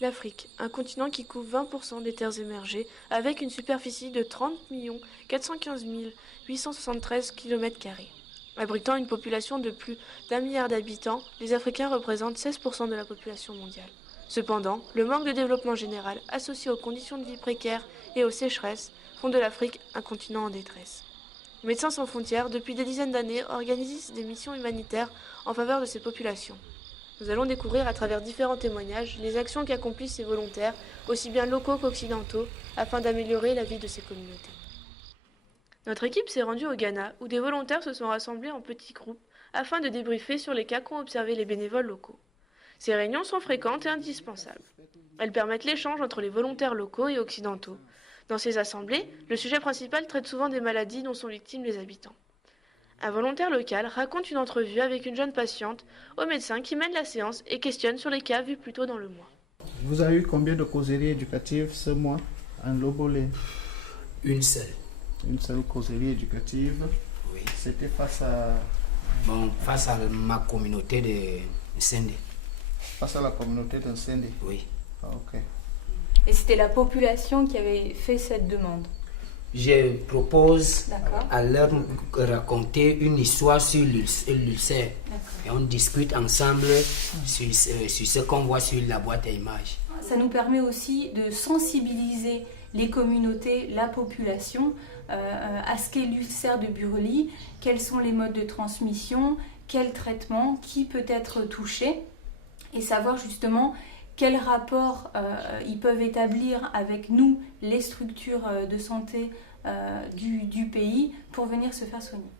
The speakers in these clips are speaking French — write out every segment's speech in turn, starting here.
L'Afrique, un continent qui couvre 20% des terres émergées, avec une superficie de 30 415 873 km². Abritant une population de plus d'1 milliard d'habitants, les Africains représentent 16% de la population mondiale. Cependant, le manque de développement général, associé aux conditions de vie précaires et aux sécheresses, font de l'Afrique un continent en détresse. Médecins sans frontières, depuis des dizaines d'années, organisent des missions humanitaires en faveur de ces populations. Nous allons découvrir à travers différents témoignages les actions qu'accomplissent ces volontaires, aussi bien locaux qu'occidentaux, afin d'améliorer la vie de ces communautés. Notre équipe s'est rendue au Ghana, où des volontaires se sont rassemblés en petits groupes afin de débriefer sur les cas qu'ont observés les bénévoles locaux. Ces réunions sont fréquentes et indispensables. Elles permettent l'échange entre les volontaires locaux et occidentaux. Dans ces assemblées, le sujet principal traite souvent des maladies dont sont victimes les habitants. Un volontaire local raconte une entrevue avec une jeune patiente au médecin qui mène la séance et questionne sur les cas vus plus tôt dans le mois. Vous avez eu combien de causeries éducatives ce mois en Lobolé? Une seule. Une seule causerie éducative. Oui. C'était face à... Bon, face à ma communauté de Sendé. Face à la communauté de Sendé? Oui. Ah, ok. Et c'était la population qui avait fait cette demande? Je propose D'accord. à leur raconter une histoire sur l'ulcère. Et on discute ensemble sur ce qu'on voit sur la boîte à images. Ça nous permet aussi de sensibiliser les communautés, la population, à ce qu'est l'ulcère de Burgdorf, quels sont les modes de transmission, quel traitement, qui peut être touché, et savoir justement quel rapport ils peuvent établir avec nous, les structures de santé du pays, pour venir se faire soigner.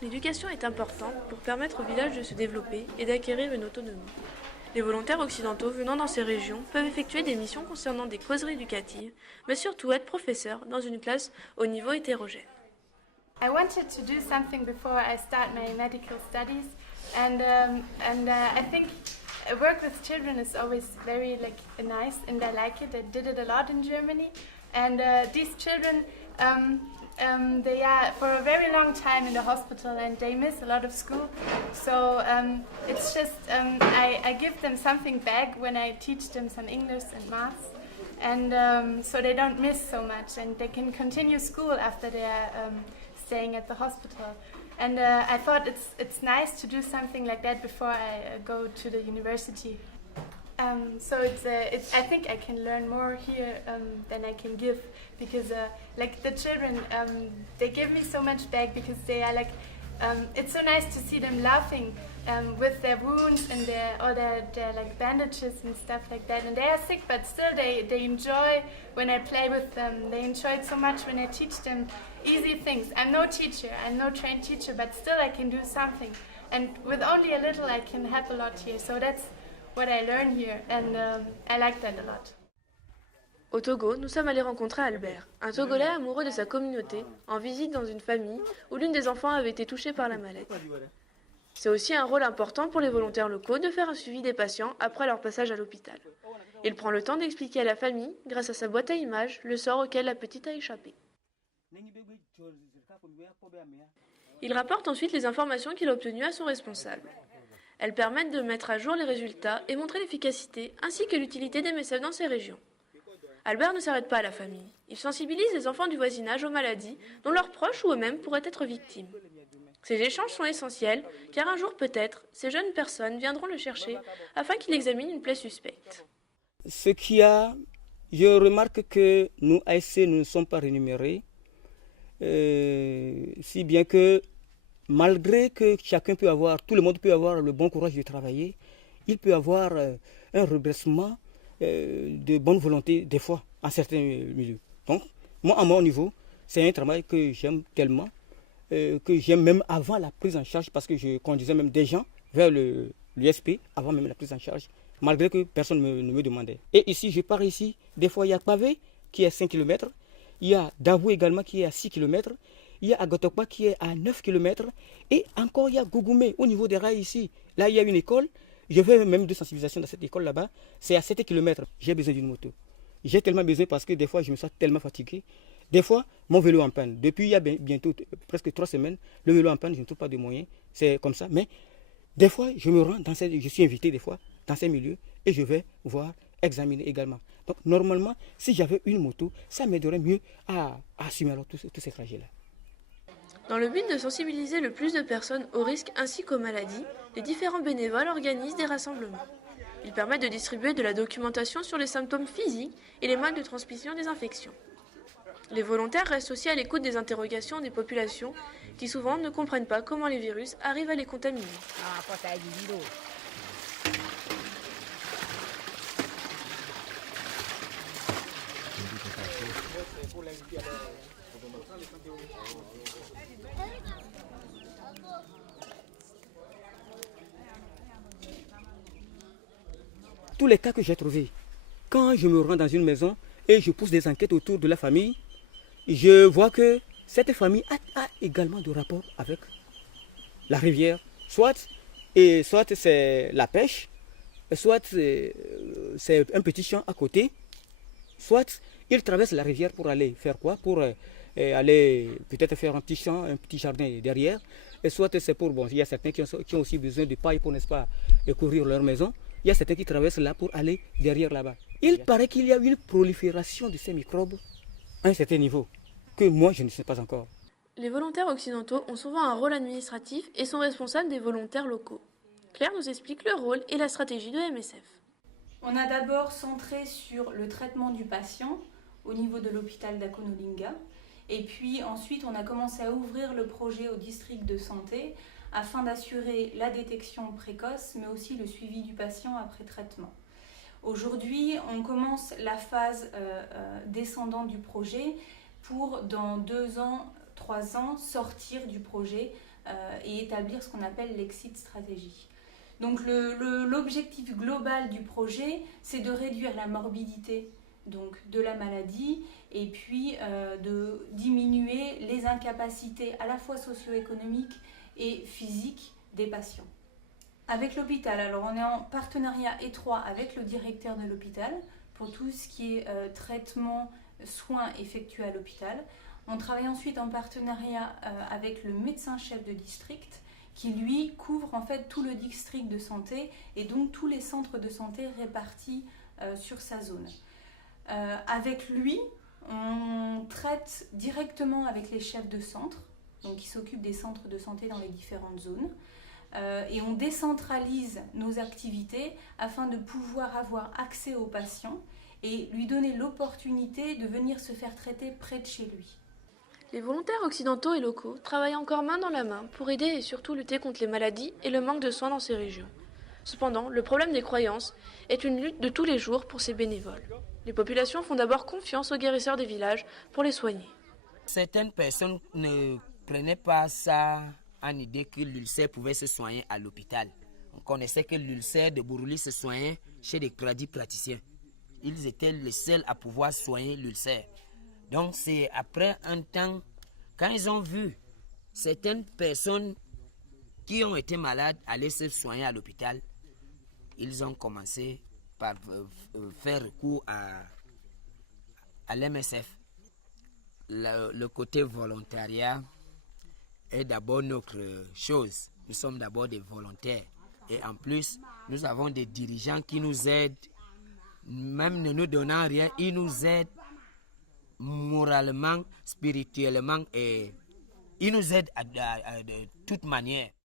L'éducation est importante pour permettre au village de se développer et d'acquérir une autonomie. Les volontaires occidentaux venant dans ces régions peuvent effectuer des missions concernant des causeries éducatives, mais surtout être professeurs dans une classe au niveau hétérogène. I wanted to do something before I start my medical studies, and I think work with children is always very nice, and I like it. I did it a lot in Germany, and these children they are for a very long time in the hospital and they miss a lot of school. So it's just I give them something back when I teach them some English and maths, and so they don't miss so much and they can continue school after they are staying at the hospital. And I thought it's nice to do something like that before I go to the university. So I think I can learn more here than I can give, because the children they give me so much back, because they are it's so nice to see them laughing with their wounds and their bandages and stuff like that, and they are sick but still they enjoy when I play with them. They enjoy it so much when I teach them easy things. I'm no teacher, I'm no trained teacher, but still I can do something, and with only a little I can help a lot here. So that's what I learn here, and I like that a lot. Au Togo, nous sommes allés rencontrer Albert, un Togolais amoureux de sa communauté, en visite dans une famille où l'une des enfants avait été touchée par la maladie. C'est aussi un rôle important pour les volontaires locaux de faire un suivi des patients après leur passage à l'hôpital. Il prend le temps d'expliquer à la famille, grâce à sa boîte à images, le sort auquel la petite a échappé. Il rapporte ensuite les informations qu'il a obtenues à son responsable. Elles permettent de mettre à jour les résultats et montrer l'efficacité ainsi que l'utilité des mécènes dans ces régions. Albert ne s'arrête pas à la famille. Il sensibilise les enfants du voisinage aux maladies dont leurs proches ou eux-mêmes pourraient être victimes. Ces échanges sont essentiels car un jour peut-être, ces jeunes personnes viendront le chercher afin qu'il examine une plaie suspecte. Je remarque que nous, ASC, nous ne sommes pas rémunérés, si bien que malgré que tout le monde peut avoir le bon courage de travailler, il peut avoir un redressement de bonne volonté des fois en certains milieux. Donc, moi, à mon niveau, c'est un travail que j'aime tellement, que j'aime même avant la prise en charge, parce que je conduisais même des gens vers l'USP avant même la prise en charge, malgré que personne ne me demandait. Et ici, je pars ici, des fois il y a Pavé qui est à 5 km, il y a Davou également qui est à 6 km, il y a Agotokpa qui est à 9 km, et encore il y a Gougoumé au niveau des rails ici. Là, il y a une école, je fais même de sensibilisation dans cette école là-bas, c'est à 7 km. J'ai besoin d'une moto. J'ai tellement besoin parce que des fois, je me sens tellement fatigué. Des fois, mon vélo en panne. Depuis il y a bientôt presque 3 semaines, le vélo en panne, je ne trouve pas de moyens. C'est comme ça. Mais des fois, je suis invité des fois dans ces milieux et je vais voir examiner également. Donc normalement, si j'avais une moto, ça m'aiderait mieux à assumer alors tous ces trajets-là. Dans le but de sensibiliser le plus de personnes aux risques ainsi qu'aux maladies, les différents bénévoles organisent des rassemblements. Ils permettent de distribuer de la documentation sur les symptômes physiques et les modes de transmission des infections. Les volontaires restent aussi à l'écoute des interrogations des populations qui souvent ne comprennent pas comment les virus arrivent à les contaminer. Tous les cas que j'ai trouvés, quand je me rends dans une maison et je pousse des enquêtes autour de la famille, je vois que cette famille a également de rapport avec la rivière. Soit c'est la pêche, soit c'est un petit champ à côté, soit ils traversent la rivière pour aller faire quoi? Pour aller peut-être faire un petit champ, un petit jardin derrière. Et soit c'est pour, bon, il y a certains qui ont aussi besoin de paille pour, n'est-ce pas, couvrir leur maison. Il y a certains qui traversent là pour aller derrière là-bas. Il paraît qu'il y a une prolifération de ces microbes à un certain niveau, que moi je ne sais pas encore. Les volontaires occidentaux ont souvent un rôle administratif et sont responsables des volontaires locaux. Claire nous explique le rôle et la stratégie de MSF. On a d'abord centré sur le traitement du patient au niveau de l'hôpital d'Akonolinga. Et puis ensuite, on a commencé à ouvrir le projet au district de santé afin d'assurer la détection précoce, mais aussi le suivi du patient après traitement. Aujourd'hui, on commence la phase descendante du projet pour, dans 2 ans, 3 ans, sortir du projet et établir ce qu'on appelle l'exit stratégie. Donc l'objectif global du projet, c'est de réduire la morbidité donc, de la maladie et puis de diminuer les incapacités à la fois socio-économiques et physiques des patients. Avec l'hôpital, alors on est en partenariat étroit avec le directeur de l'hôpital pour tout ce qui est traitement, soins effectués à l'hôpital. On travaille ensuite en partenariat avec le médecin-chef de district qui lui couvre en fait tout le district de santé et donc tous les centres de santé répartis sur sa zone. Avec lui, on traite directement avec les chefs de centre, donc qui s'occupent des centres de santé dans les différentes zones, et on décentralise nos activités afin de pouvoir avoir accès aux patients et lui donner l'opportunité de venir se faire traiter près de chez lui. Les volontaires occidentaux et locaux travaillent encore main dans la main pour aider et surtout lutter contre les maladies et le manque de soins dans ces régions. Cependant, le problème des croyances est une lutte de tous les jours pour ces bénévoles. Les populations font d'abord confiance aux guérisseurs des villages pour les soigner. Certaines personnes ne prenaient pas ça en idée que l'ulcère pouvait se soigner à l'hôpital. On connaissait que l'ulcère de Bourouli se soignait chez des praticiens. Ils étaient les seuls à pouvoir soigner l'ulcère. Donc c'est après un temps, quand ils ont vu certaines personnes qui ont été malades aller se soigner à l'hôpital, ils ont commencé par faire recours à l'MSF. Le côté volontariat est d'abord notre chose. Nous sommes d'abord des volontaires. Et en plus, nous avons des dirigeants qui nous aident. Même ne nous donnant rien, ils nous aident moralement, spirituellement et ils nous aident de toute manière.